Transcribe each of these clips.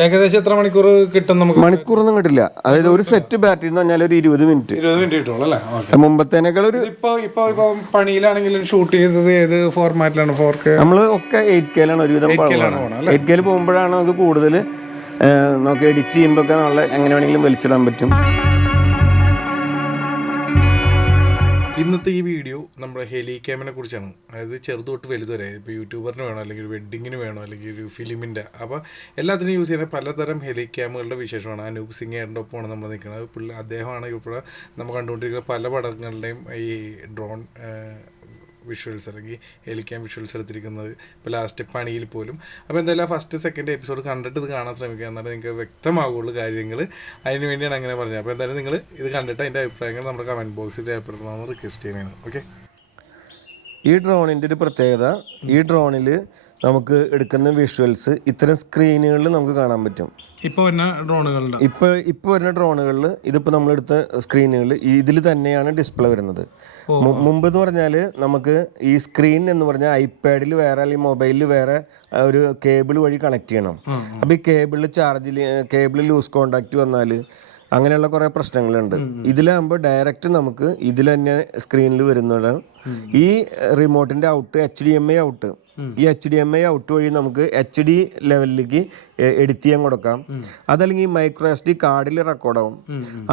ഏകദേശം എത്ര മണിക്കൂർ കിട്ടും നമുക്ക്? മണിക്കൂറൊന്നും കിട്ടില്ല. അതായത് ഒരു സെറ്റ് ബാറ്ററി എന്ന് പറഞ്ഞാൽ ഒരു 20 മിനിറ്റ് കിട്ടുള്ളൂ അല്ലേ? മുമ്പത്തേനേക്കാൾ ഒരു ഇപ്പൊ പണിയിലാണെങ്കിലും ഷൂട്ട് ചെയ്തത് ഏത് ഫോർമാറ്റിലാണ്? 4K നമ്മൾ ഒക്കെ 8K ഒരുവിധം 8K പോകുമ്പോഴാണ് നമുക്ക് കൂടുതൽ നമുക്ക് എഡിറ്റ് ചെയ്യുമ്പോൾ ഒക്കെ നല്ല എങ്ങനെ വേണമെങ്കിലും വലിച്ചിടാൻ പറ്റും. ഇന്നത്തെ ഈ വീഡിയോ നമ്മുടെ ഹെലി ക്യാമിനെ കുറിച്ചാണ്. അതായത് ചെറുത് തൊട്ട് വലുത് വരെ. ഇപ്പോൾ യൂട്യൂബറിന് വേണോ, അല്ലെങ്കിൽ ഒരു വെഡ്ഡിങ്ങിന് വേണോ, അല്ലെങ്കിൽ ഒരു ഫിലിമിൻ്റെ, അപ്പോൾ എല്ലാത്തിനും യൂസ് ചെയ്യുന്ന പലതരം ഹെലി ക്യാമുകളുടെ വിശേഷമാണ്. അനൂപ് സിംഗിൻ്റെ ഒപ്പമാണ് നമ്മൾ നിൽക്കുന്നത്. അദ്ദേഹമാണ് ഇപ്പോൾ നമ്മൾ കണ്ടുകൊണ്ടിരിക്കുന്ന പല പടങ്ങളുടെയും ഈ ഡ്രോൺ വിഷ്വൽസ് അല്ലെങ്കിൽ ഹെലിക്യാം വിഷ്വൽസ് എടുത്തിരിക്കുന്നത് ഇപ്പോൾ ലാസ്റ്റ് പണിയിൽ പോലും. അപ്പോൾ എന്തായാലും ഫസ്റ്റ് സെക്കൻഡ് എപ്പിസോഡ് കണ്ടിട്ട് ഇത് കാണാൻ ശ്രമിക്കുക, എന്നാലും നിങ്ങൾക്ക് വ്യക്തമാകുള്ളൂ കാര്യങ്ങൾ. അതിന് വേണ്ടിയാണ് അങ്ങനെ പറഞ്ഞത്. അപ്പോൾ എന്തായാലും നിങ്ങൾ ഇത് കണ്ടിട്ട് അതിൻ്റെ അഭിപ്രായങ്ങൾ നമ്മുടെ കമൻറ്റ് ബോക്സിൽ രേഖപ്പെടുത്തണമെന്ന് റിക്വസ്റ്റ് ചെയ്യുന്നതാണ്. ഓക്കെ. ഈ ഡ്രോണിൻ്റെ ഒരു പ്രത്യേകത, ഈ ഡ്രോണിൽ നമുക്ക് എടുക്കുന്ന വിഷ്വൽസ് ഇത്തരം സ്ക്രീനുകളിൽ നമുക്ക് കാണാൻ പറ്റും. ഇപ്പോൾ വരുന്ന ഡ്രോണുകളുടെ ഇപ്പോൾ വരുന്ന ഡ്രോണുകളിൽ ഇതിപ്പോൾ നമ്മളെടുത്ത സ്ക്രീനുകൾ ഇതിൽ തന്നെയാണ് ഡിസ്പ്ലേ വരുന്നത്. മുമ്പ് എന്ന് പറഞ്ഞാൽ നമുക്ക് ഈ സ്ക്രീൻ എന്ന് പറഞ്ഞാൽ ഐപാഡിൽ വേറെ അല്ലെങ്കിൽ മൊബൈലിൽ വേറെ ഒരു കേബിൾ വഴി കണക്ട് ചെയ്യണം. അപ്പോൾ ഈ കേബിൾ ലൂസ് കോണ്ടാക്ട് വന്നാൽ അങ്ങനെയുള്ള കുറേ പ്രശ്നങ്ങളുണ്ട്. ഇതിലാകുമ്പോൾ ഡയറക്റ്റ് നമുക്ക് ഇതിൽ തന്നെ സ്ക്രീനിൽ വരുന്നതാണ്. ഈ റിമോട്ടിൻ്റെ ഔട്ട് HDMI ഔട്ട്, ഈ HDMI ഔട്ട് വഴി നമുക്ക് HD ലെവലിലേക്ക് എഡിറ്റ് ചെയ്യാൻ കൊടുക്കാം. അതല്ലെങ്കിൽ മൈക്രോ SD കാർഡിൽ റെക്കോർഡാവും,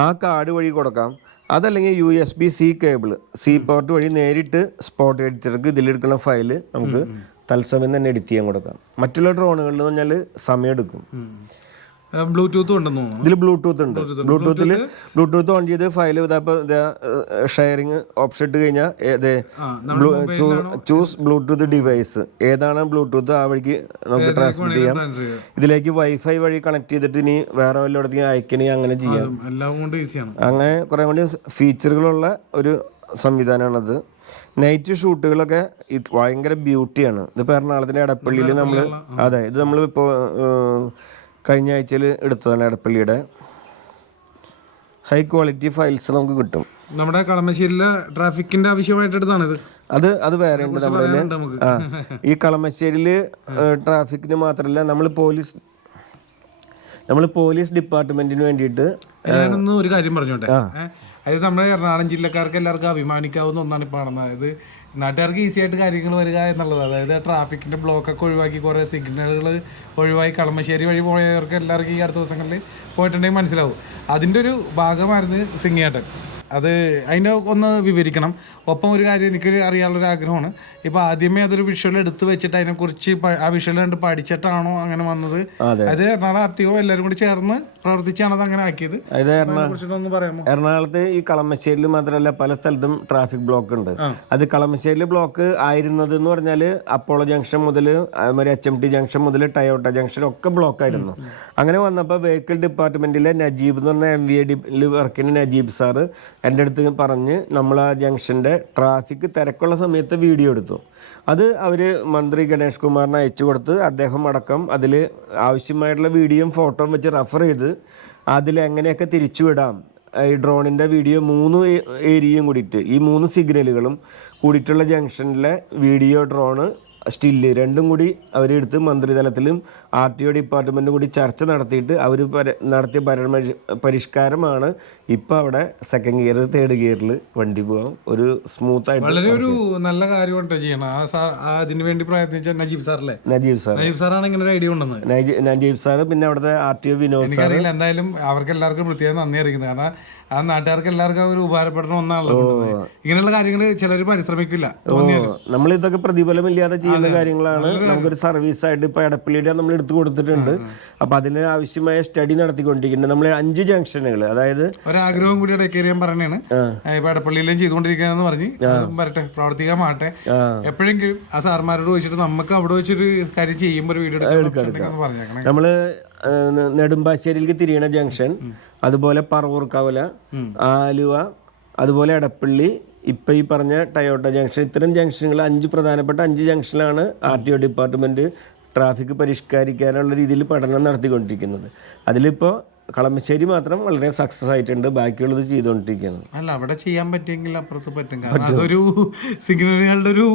ആ കാർഡ് വഴി കൊടുക്കാം. അതല്ലെങ്കിൽ USB-C കേബിൾ, C പോർട്ട് വഴി നേരിട്ട് സ്പോട്ട് എഡിറ്റർക്ക് ഇതിലെടുക്കുന്ന ഫയൽ നമുക്ക് തത്സമയം തന്നെ എഡിറ്റ് ചെയ്യാൻ കൊടുക്കാം. മറ്റുള്ള ഡ്രോണുകളിൽ എന്ന് പറഞ്ഞാൽ സമയമെടുക്കും. ബ്ലൂടൂത്ത് ഉണ്ടെന്ന് തോന്നുന്നു. ഇതിൽ ബ്ലൂടൂത്ത് ഉണ്ട്. ബ്ലൂടൂത്ത് ഓൺ ചെയ്ത് ഫയൽ ഷെയറിങ് ഓപ്ഷൻ ഇട്ട് കഴിഞ്ഞാൽ ചൂസ് ബ്ലൂടൂത്ത് ഡിവൈസ്, ഏതാണ് ബ്ലൂടൂത്ത് ആ വഴിക്ക് നമുക്ക് ട്രാൻസ്മിറ്റ് ചെയ്യാം. ഇതിലേക്ക് വൈഫൈ വഴി കണക്ട് ചെയ്തിട്ട് ഇനി വേറെ വല്ലയിടത്തേക്ക് അയക്കണമെങ്കിൽ അങ്ങനെ ചെയ്യാം. അങ്ങനെ കുറെ കൂടി ഫീച്ചറുകളുള്ള ഒരു സംവിധാനമാണത്. നൈറ്റ് ഷൂട്ടുകളൊക്കെ ഭയങ്കര ബ്യൂട്ടിയാണ്. ഇതിപ്പോൾ എറണാകുളത്തിൻ്റെ എടപ്പള്ളിയിൽ നമ്മൾ ഇത് നമ്മൾ ഇപ്പോൾ കഴിഞ്ഞ ആഴ്ചയിൽ എടുത്തതാണ്. എടപ്പള്ളിയുടെ ഹൈ ക്വാളിറ്റി ഫയൽസ് നമുക്ക് കിട്ടും. നമ്മുടെ കളമശ്ശേരിയിലെ ട്രാഫിക്കിന്റെ ആവശ്യമായിട്ട് എടുത്താണിത്. അത് വേറെ ഉണ്ട് നമ്മുടെ ഈ കളമശ്ശേരിയിൽ ട്രാഫിക്കിന് മാത്രമല്ല നമ്മൾ പോലീസ് ഡിപ്പാർട്ട്മെന്റിന് വേണ്ടിയിട്ട് ഞാനൊന്ന് ഒരു കാര്യം പറഞ്ഞോട്ടെ. അതായത് നമ്മുടെ എറണാകുളം ജില്ലക്കാർക്ക് എല്ലാവർക്കും അഭിമാനിക്കാവുന്ന ഒന്നാണ് ഇപ്പോൾ നടന്നത്. അതായത് നാട്ടുകാർക്ക് ഈസി ആയിട്ട് കാര്യങ്ങൾ വരിക എന്നുള്ളത്. അതായത് ട്രാഫിക്കിൻ്റെ ബ്ലോക്കൊക്കെ ഒഴിവാക്കി കുറേ സിഗ്നലുകൾ ഒഴിവാക്കി കളമശ്ശേരി വഴി പോയവർക്ക് എല്ലാവർക്കും ഈ അടുത്ത ദിവസങ്ങളിൽ പോയിട്ടുണ്ടെങ്കിൽ മനസ്സിലാവും. അതിൻ്റെ ഒരു ഭാഗമായിരുന്നു സിംഗേട്ടൻ. അത് അതിൻ്റെ ഒന്ന് വിവരിക്കണം. ഒപ്പം ഒരു കാര്യം എനിക്ക് അറിയാനുള്ളൊരു ആഗ്രഹമാണ്. ഇപ്പോൾ ആദ്യമേ അതൊരു വിഷ്വൽ എടുത്ത് വെച്ചിട്ട് അതിനെക്കുറിച്ച് ആ വിഷ്വൽ കണ്ട് പഠിച്ചിട്ടാണോ അങ്ങനെ വന്നത്? അത് എറണാകുളം RTO എല്ലാവരും കൂടി ചേർന്ന് പ്രവർത്തിച്ചാണ് അത് അങ്ങനെ ആക്കിയത്. അതിനെക്കുറിച്ചിട്ടൊന്ന് പറയാമോ? എറണാകുളത്ത് ഈ കളമശ്ശേരിയിൽ മാത്രമല്ല പല സ്ഥലത്തും ട്രാഫിക് ബ്ലോക്ക് ഉണ്ട്. അത് കളമശ്ശേരിയിൽ ബ്ലോക്ക് ആയിരുന്നത് എന്ന് പറഞ്ഞാൽ അപ്പോളോ ജംഗ്ഷൻ മുതൽ അതുമാതിരി HMT ജംഗ്ഷൻ മുതൽ ടയോട്ട ജംഗ്ഷൻ ഒക്കെ ബ്ലോക്ക് ആയിരുന്നു. അങ്ങനെ വന്നപ്പോൾ വെഹിക്കിൾ ഡിപ്പാർട്ട്മെന്റിലെ നജീബ് എന്ന് പറഞ്ഞ MVAD വർക്ക് ചെയ്യുന്ന നജീബ് സാറ് എൻ്റെ അടുത്ത് പറഞ്ഞ് നമ്മൾ ആ ജംഗ്ഷൻ്റെ ട്രാഫിക് തിരക്കുള്ള സമയത്ത് വീഡിയോ എടുത്തു. അത് അവർ മന്ത്രി ഗണേഷ് കുമാറിന് അയച്ചു കൊടുത്ത് അദ്ദേഹം അടക്കം അതിൽ ആവശ്യമായിട്ടുള്ള വീഡിയോയും ഫോട്ടോയും വെച്ച് റെഫർ ചെയ്ത് അതിൽ എങ്ങനെയൊക്കെ തിരിച്ചുവിടാം ഈ ഡ്രോണിൻ്റെ വീഡിയോ 3 ഏരിയയും കൂടിയിട്ട് ഈ 3 സിഗ്നലുകളും കൂടിയിട്ടുള്ള ജംഗ്ഷനിലെ വീഡിയോ ഡ്രോണ് സ്റ്റില്ല് രണ്ടും കൂടി അവരെടുത്ത് മന്ത്രിതലത്തിലും RTO ഡിപ്പാർട്ട്മെൻറ്റും കൂടി ചർച്ച നടത്തിയിട്ട് അവർ നടത്തിയ പരിഷ്കാരമാണ് ഇപ്പോൾ അവിടെ സെക്കൻഡ് ഗിയർ തേർഡ് ഗിയറിൽ വണ്ടി പോകാം ഒരു സ്മൂത്ത് ആയിട്ട്. വളരെ ഒരു നല്ല കാര്യമാണ് ചെയ്യണം. അതിന് വേണ്ടി പ്രയത്നിച്ച നജീബ് സാറല്ലേ? നജീബ് സാറാണ് ഇങ്ങനെ ഒരു ഐഡിയ ഉണ്ടെന്ന്. നജീബ് സാറ് പിന്നെ അവിടുത്തെ RTO വിനോദ് സാർ. എന്തായാലും അവർക്ക് എല്ലാവർക്കും പ്രത്യേകം നന്ദി അറിയിക്കുന്നത്. കാരണം ആ നാട്ടുകാർക്ക് എല്ലാവർക്കും ഒരു ഉപകാരപ്പെടുന്ന ഒന്നാണല്ലോ. ഇങ്ങനെയുള്ള കാര്യങ്ങൾ ചിലർ പരിശ്രമിക്കില്ല. നമ്മൾ ഇതൊക്കെ പ്രതിഫലമില്ലാതെ ചെയ്യുന്ന കാര്യങ്ങളാണ്. നമുക്കൊരു സർവീസ് ആയിട്ട് ഇപ്പൊ എടപ്പള്ളിയുടെ നമ്മൾ എടുത്തു കൊടുത്തിട്ടുണ്ട്. അപ്പൊ അതിന് ആവശ്യമായ സ്റ്റഡി നടത്തിക്കൊണ്ടിരിക്കുന്നുണ്ട്. നമ്മൾ 5 ജംഗ്ഷനുകൾ, അതായത് ഒരാഗ്രഹം കൂടി ഇടയ്ക്കേറിയാൻ പറഞ്ഞാണ് ഇപ്പൊ എടപ്പള്ളിയിലും ചെയ്തുകൊണ്ടിരിക്കുകയാണെന്ന് പറഞ്ഞ് വരട്ടെ, പ്രവർത്തിക്കാൻ എപ്പോഴെങ്കിലും ആ സാർമാരോട് ചോദിച്ചിട്ട് നമുക്ക് അവിടെ വെച്ചൊരു കാര്യം ചെയ്യുമ്പോൾ ഒരു വീഡിയോ എടുക്കാം. നമ്മള് നെടുമ്പാശ്ശേരിയിലേക്ക് തിരിയണ ജംഗ്ഷൻ, അതുപോലെ പറവൂർക്കാവല, ആലുവ, അതുപോലെ എടപ്പള്ളി, ഇപ്പം ഈ പറഞ്ഞ ടയോട്ട ജംഗ്ഷൻ, ഇത്തരം ജംഗ്ഷനുകൾ 5 പ്രധാനപ്പെട്ട 5 ജംഗ്ഷനിലാണ് RTO ഡിപ്പാർട്ട്മെൻറ്റ് ട്രാഫിക് പരിഷ്കരിക്കാനുള്ള രീതിയിൽ പഠനം നടത്തിക്കൊണ്ടിരിക്കുന്നത്. അതിലിപ്പോൾ കളമശ്ശേരി മാത്രം വളരെ സക്സസ് ആയിട്ടുണ്ട്. ബാക്കിയുള്ളത് ചെയ്തുകൊണ്ടിരിക്കുകയാണ്. അല്ല, അവിടെ ചെയ്യാൻ പറ്റിയെങ്കിൽ അപ്പുറത്ത് പറ്റും. അതൊരു സിഗ്നലുകളുടെ ഒരു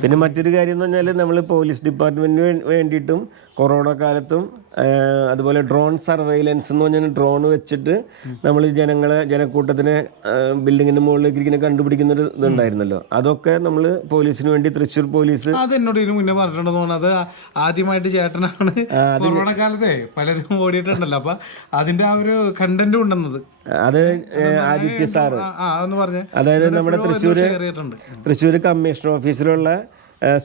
പിന്നെ മറ്റൊരു കാര്യം എന്ന് പറഞ്ഞാൽ നമ്മൾ പോലീസ് ഡിപ്പാർട്ട്മെൻറ്റിന് വേണ്ടിയിട്ടും കൊറോണ കാലത്തും അതുപോലെ ഡ്രോൺ സർവൈലൻസ് എന്ന് പറഞ്ഞാൽ ഡ്രോൺ വെച്ചിട്ട് നമ്മൾ ജനക്കൂട്ടത്തിനെ ബിൽഡിങ്ങിന്റെ മുകളിലേക്ക് ഇരിക്കുന്ന കണ്ടുപിടിക്കുന്ന ഒരു ഇതുണ്ടായിരുന്നല്ലോ. അതൊക്കെ നമ്മൾ പോലീസിന് വേണ്ടി തൃശ്ശൂർ പോലീസ് അത് എന്നോട് ഇതിന് മുന്നേ പറഞ്ഞിട്ടുണ്ടെന്ന് തോന്നുന്നത്. അത് ആദ്യമായിട്ട് ചേട്ടനാണ് കൊറോണ കാലത്തെ പലരും ഓടിയിട്ടുണ്ടല്ലോ. അപ്പൊ അതിന്റെ ആ ഒരു കണ്ടന്റ് ഉണ്ടെന്നത് അത് ആദിത്യ സാറ്, അതായത് നമ്മുടെ തൃശ്ശൂർ കമ്മീഷണർ ഓഫീസിലുള്ള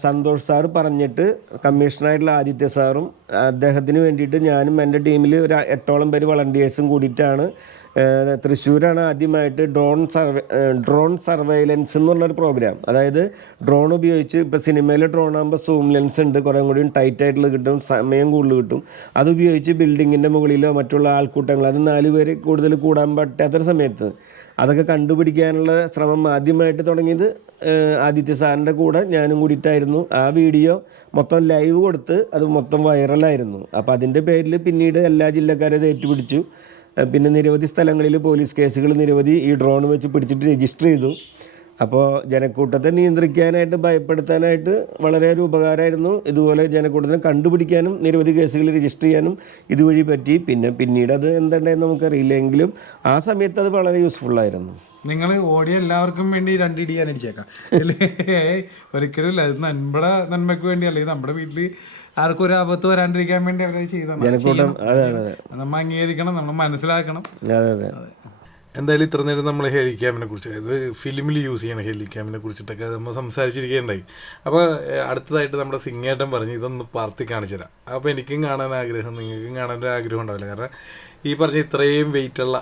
സന്തോഷ് സാറ് പറഞ്ഞിട്ട് കമ്മീഷണറായിട്ടുള്ള ആദിത്യ സാറും അദ്ദേഹത്തിന് വേണ്ടിയിട്ട് ഞാനും എൻ്റെ ടീമിൽ ഒരു 8ഓളം പേര് വളണ്ടിയേഴ്സും കൂടിയിട്ടാണ് തൃശ്ശൂരാണ് ആദ്യമായിട്ട് ഡ്രോൺ സർവൈലൻസ് എന്ന് പറഞ്ഞൊരു പ്രോഗ്രാം. അതായത് ഡ്രോൺ ഉപയോഗിച്ച് ഇപ്പോൾ സിനിമയിലെ ഡ്രോൺ ആകുമ്പോൾ സൂം ലെൻസ് ഉണ്ട്, കുറേ കൂടി ടൈറ്റ് ആയിട്ടുള്ളത് കിട്ടും, സമയം കൂടുതൽ കിട്ടും. അത് ഉപയോഗിച്ച് ബിൽഡിങ്ങിൻ്റെ മുകളിലോ മറ്റുള്ള ആൾക്കൂട്ടങ്ങൾ, അത് 4 പേര് കൂടുതൽ കൂടാൻ പറ്റാത്തൊരു സമയത്ത് അതൊക്കെ കണ്ടുപിടിക്കാനുള്ള ശ്രമം ആദ്യമായിട്ട് തുടങ്ങിയത് ആദിത്യ സാറിൻ്റെ കൂടെ ഞാനും കൂടിയിട്ടായിരുന്നു. ആ വീഡിയോ മൊത്തം ലൈവ് കൊടുത്ത് അത് മൊത്തം വൈറലായിരുന്നു. അപ്പോൾ അതിൻ്റെ പേരിൽ പിന്നീട് എല്ലാ ജില്ലക്കാരും ഏറ്റുപിടിച്ചു. പിന്നെ നിരവധി സ്ഥലങ്ങളിൽ പോലീസ് കേസുകൾ നിരവധി ഈ ഡ്രോൺ വെച്ച് പിടിച്ചിട്ട് രജിസ്റ്റർ ചെയ്തു. അപ്പോൾ ജനക്കൂട്ടത്തെ നിയന്ത്രിക്കാനായിട്ട്, ഭയപ്പെടുത്താനായിട്ട് വളരെ ഒരു ഉപകാരമായിരുന്നു. ഇതുപോലെ ജനക്കൂട്ടത്തിനെ കണ്ടുപിടിക്കാനും നിരവധി കേസുകൾ രജിസ്റ്റർ ചെയ്യാനും ഇതുവഴി പറ്റി. പിന്നീട് അത് എന്തുണ്ടായെന്ന് നമുക്കറിയില്ല, എങ്കിലും ആ സമയത്ത് അത് വളരെ യൂസ്ഫുള്ളായിരുന്നു. നിങ്ങൾ ഓടിയ എല്ലാവർക്കും വേണ്ടി 2 ഇടി ഞാൻ അടിച്ചേക്കാം ഒരിക്കലും ഇല്ല. ഇത് നമ്മുടെ നന്മയ്ക്ക് വേണ്ടി, അല്ലെങ്കിൽ നമ്മുടെ വീട്ടിൽ ആർക്കും ഒരു ആപത്ത് വരാണ്ടിരിക്കാൻ വേണ്ടി അവരെ ചെയ്താണ്. ജനക്കൂട്ടം നമ്മൾ അംഗീകരിക്കണം, നമ്മൾ മനസ്സിലാക്കണം. അതെ. എന്തായാലും ഇത്ര നേരം നമ്മൾ ഹെലിക്യാമിനെ കുറിച്ച്, അതായത് ഫിലിമിൽ യൂസ് ചെയ്യണ ഹെലിക്യാമിനെ കുറിച്ചിട്ടൊക്കെ നമ്മൾ സംസാരിച്ചിരിക്കുകയുണ്ടായി. അപ്പോൾ അടുത്തതായിട്ട് നമ്മുടെ സിംഗേട്ടൻ പറഞ്ഞ് ഇതൊന്ന് പറത്തി കാണിച്ചു തരാം. അപ്പോൾ എനിക്കും കാണാൻ ആഗ്രഹം, നിങ്ങൾക്കും കാണാൻ ഒരു ആഗ്രഹം ഉണ്ടാവില്ല. കാരണം ഈ പറഞ്ഞ ഇത്രയും വെയിറ്റുള്ള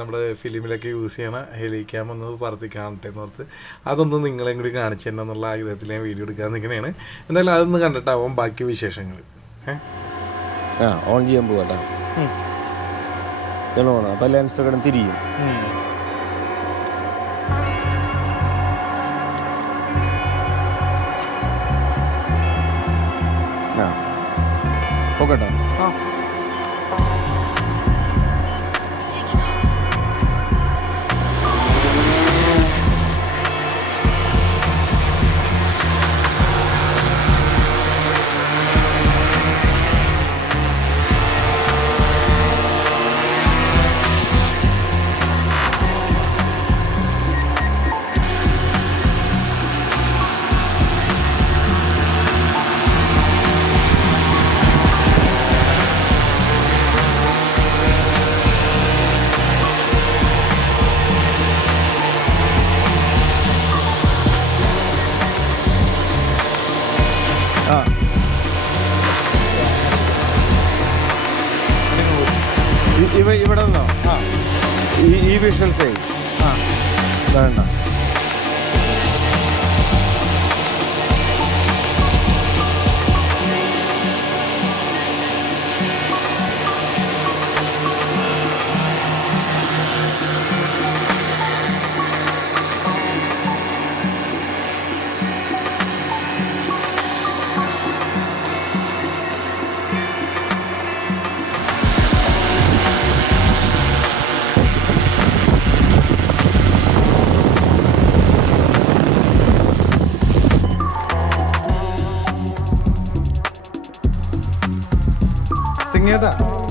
നമ്മുടെ ഫിലിമിലൊക്കെ യൂസ് ചെയ്യണ ഹെലിക്യാം ഒന്ന് പറത്തി കാണട്ടെ എന്ന് ഓർത്ത് അതൊന്ന് നിങ്ങളെയും കൂടി കാണിച്ചു തന്നെ എന്നുള്ള ആഗ്രഹത്തിൽ ഞാൻ വീഡിയോ എടുക്കാൻ നിൽക്കണേണ്. എന്തായാലും അതൊന്ന് കണ്ടിട്ടാവും ബാക്കി വിശേഷങ്ങൾ. ഓൺ ചെയ്യാൻ പോകട്ടോ, അപ്പോൾ ലെൻസ് കിടന്ന് തിരിയും. ഓക്കെട്ടോ. ഇവിടെ നിന്നോ ഈ വിഷ്വൽസേ വേണ്ട.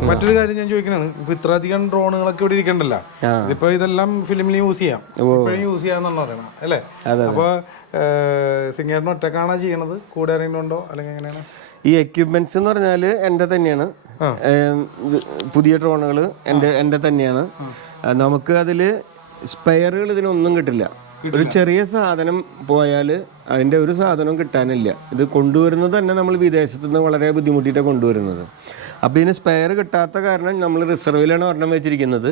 മറ്റൊരു കാര്യം ഞാൻ ചോദിക്കണാണ്, ഇപ്പൊ ഇത്ര അധികം ഡ്രോണുകളൊക്കെ ഇവിടെ ഇരിക്കണ്ടല്ലോ, ഇതിപ്പോ ഇതെല്ലാം ഫിലിമിൽ യൂസ് ചെയ്യാം, ഇപ്പോഴും യൂസ് ചെയ്യാന്നാണ് പറയണത് അല്ലേ? അപ്പൊ സിംഗേറിന് ഒറ്റക്കാണോ ചെയ്യണത്, കൂടെ ആരെങ്കിലും ഉണ്ടോ, അല്ലെങ്കിൽ എങ്ങനെയാണ്? ഈ എക്യുപ്മെന്റ്സ് എന്ന് പറഞ്ഞാൽ എൻ്റെ തന്നെയാണ്. പുതിയ ഡ്രോണുകൾ എൻ്റെ തന്നെയാണ്. നമുക്ക് അതിൽ സ്പെയറുകൾ ഇതിനൊന്നും കിട്ടില്ല. ഒരു ചെറിയ സാധനം പോയാൽ അതിൻ്റെ ഒരു സാധനവും കിട്ടാനില്ല. ഇത് കൊണ്ടുവരുന്നത് തന്നെ നമ്മൾ വിദേശത്തു നിന്ന് വളരെ ബുദ്ധിമുട്ടിയിട്ടാണ് കൊണ്ടുവരുന്നത്. അപ്പോൾ ഇതിന് സ്പെയർ കിട്ടാത്ത കാരണം നമ്മൾ റിസർവിലാണ് ഒരെണ്ണം വെച്ചിരിക്കുന്നത്.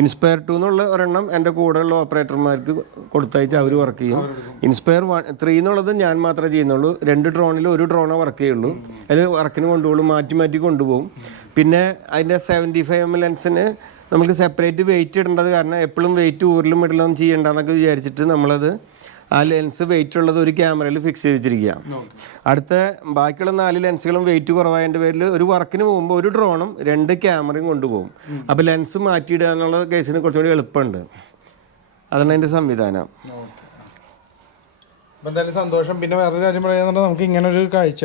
ഇൻസ്പയർ 2 എന്നുള്ള ഒരെണ്ണം എൻ്റെ കൂടെയുള്ള ഓപ്പറേറ്റർമാർക്ക് കൊടുത്തയച്ച് അവർ വർക്ക് ചെയ്യും. ഇൻസ്പയർ 3 എന്നുള്ളത് ഞാൻ മാത്രമേ ചെയ്യുന്നുള്ളൂ. 2 ഡ്രോണിൽ 1 ഡ്രോണേ വർക്ക് ചെയ്യുള്ളൂ. അത് വർക്കിന് കൊണ്ടുപോകും, മാറ്റി കൊണ്ടുപോകും. പിന്നെ അതിൻ്റെ 75mm ലെൻസിന് നമുക്ക് സെപ്പറേറ്റ് വെയിറ്റ് ഇടേണ്ടത് കാരണം എപ്പോഴും വെയിറ്റ് ഊരിലും ഇടലും ചെയ്യേണ്ടെന്നൊക്കെ വിചാരിച്ചിട്ട് നമ്മളത് ആ ലെൻസ് വെയിറ്റ് ഉള്ളത് ഒരു ക്യാമറയിൽ ഫിക്സ് ചെയ്തിരിക്കുക. അടുത്ത ബാക്കിയുള്ള 4 ലെൻസുകളും വെയിറ്റ് കുറവായതിൻ്റെ പേരിൽ ഒരു വർക്കിന് പോകുമ്പോൾ 1 ഡ്രോണും 2 ക്യാമറയും കൊണ്ടുപോകും. അപ്പോൾ ലെൻസ് മാറ്റിയിടുക എന്നുള്ള കേസിന് കുറച്ചുകൂടി എളുപ്പമുണ്ട്. അതാണ് അതിൻ്റെ സംവിധാനം. അപ്പം എന്തായാലും സന്തോഷം. പിന്നെ വേറൊരു കാര്യം പറയുകയാണെന്നുണ്ടെങ്കിൽ നമുക്ക് ഇങ്ങനൊരു കാഴ്ച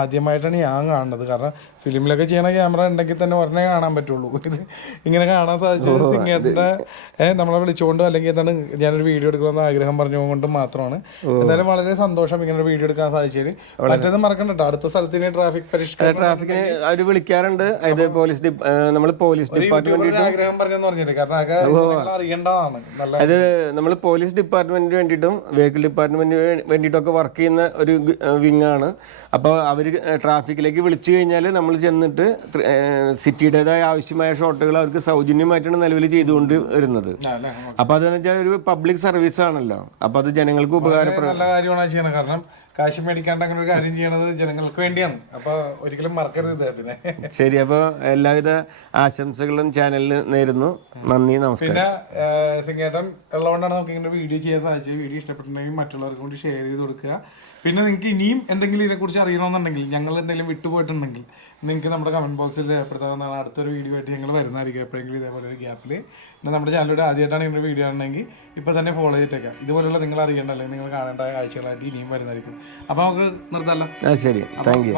ആദ്യമായിട്ടാണ് ഞാൻ കാണുന്നത്. കാരണം ഫിലിമിലൊക്കെ ചെയ്യണ ക്യാമറ ഉണ്ടെങ്കിൽ തന്നെ ഒരെണ്ണേ കാണാൻ പറ്റുള്ളൂ. ഇത് ഇങ്ങനെ കാണാൻ സാധിച്ചത് സിംഗേട്ടൻ്റെ നമ്മളെ വിളിച്ചുകൊണ്ട് അല്ലെങ്കിൽ എന്താണ് ഞാനൊരു വീഡിയോ എടുക്കണമെന്ന് ആഗ്രഹം പറഞ്ഞുകൊണ്ട് മാത്രമാണ്. എന്തായാലും വളരെ സന്തോഷം ഇങ്ങനെ വീഡിയോ എടുക്കാൻ സാധിച്ചത്. മറ്റേത് മറക്കണ്ട കേട്ടോ, അടുത്ത സ്ഥലത്തിന് ട്രാഫിക് ട്രാഫിക്കിന് അവർ വിളിക്കാറുണ്ട്. ഇത് നമ്മൾ പോലീസ് ഡിപ്പാർട്ട്മെന്റ് ആഗ്രഹം പറഞ്ഞെന്ന് പറഞ്ഞിട്ട്, കാരണം അറിയേണ്ടതാണ്. അത് നമ്മൾ പോലീസ് ഡിപ്പാർട്ട്മെന്റിന് വേണ്ടിയിട്ടും വെഹിക്കിൾ ഡിപ്പാർട്ട്മെന്റിന് വേണ്ടിയിട്ടൊക്കെ വർക്ക് ചെയ്യുന്ന ഒരു വിങ് ആണ്. അപ്പോൾ അവർ ട്രാഫിക്കിലേക്ക് വിളിച്ചു കഴിഞ്ഞാൽ നമ്മൾ ചെന്നിട്ട് സിറ്റിയുടേതായ ആവശ്യമായ ഷോട്ടുകൾ അവർക്ക് സൗജന്യമായിട്ടാണ് നിലവിൽ ചെയ്തുകൊണ്ട് വരുന്നത്. അപ്പോൾ അതെന്ന് വെച്ചാൽ ഒരു പബ്ലിക് സർവീസ് ആണല്ലോ. അപ്പോൾ അത് ജനങ്ങൾക്ക് ഉപകാരപ്പെടും. നല്ല കാര്യമാണ് ചെയ്യണം. കാരണം കാശ് മേടിക്കാണ്ട് അങ്ങനെ ഒരു കാര്യം ചെയ്യണത് ജനങ്ങൾക്ക് വേണ്ടിയാണ്. അപ്പോൾ ഒരിക്കലും മറക്കരുത് ഇദ്ദേഹത്തിനെ. ശരി, അപ്പോൾ എല്ലാവിധ ആശംസകളും ചാനലിൽ നേരുന്നു. നന്ദി, നമസ്കാരം. പിന്നെ സിംഗേട്ടൻ ഉള്ളതുകൊണ്ടാണ് നമുക്ക് ഇങ്ങനെ വീഡിയോ ചെയ്യാൻ സാധിച്ചത്. വീഡിയോ ഇഷ്ടപ്പെട്ടിട്ടുണ്ടെങ്കിൽ മറ്റുള്ളവർക്ക് കൂടി ഷെയർ ചെയ്ത് കൊടുക്കുക. പിന്നെ നിങ്ങൾക്ക് ഇനിയും എന്തെങ്കിലും ഇതിനെക്കുറിച്ച് അറിയണമെന്നുണ്ടെങ്കിൽ, ഞങ്ങൾ എന്തെങ്കിലും വിട്ടുപോയിട്ടുണ്ടെങ്കിൽ നിങ്ങൾക്ക് നമ്മുടെ കമൻറ്റ് ബോക്സിൽ രേഖപ്പെടുത്താവുന്നതാണ്. അടുത്തൊരു വീഡിയോ ആയിട്ട് ഞങ്ങൾ വരുന്നതായിരിക്കും എപ്പോഴെങ്കിലും ഇതേപോലെ ഒരു ഗ്യാപ്പിൽ. പിന്നെ നമ്മുടെ ചാനലിലൂടെ ആദ്യമായിട്ടാണ് ഇങ്ങനെ വീഡിയോ ആണെങ്കിൽ ഇപ്പോൾ തന്നെ ഫോളോ ചെയ്തിട്ടേക്കാം. ഇതുപോലുള്ള നിങ്ങൾ അറിയേണ്ട അല്ലെങ്കിൽ നിങ്ങൾ കാണേണ്ട കാഴ്ചകളായിട്ട് ഇനിയും വരുന്നതായിരിക്കും. അപ്പോൾ നമുക്ക് നിർത്താമല്ലോ. ശരി, താങ്ക് യു.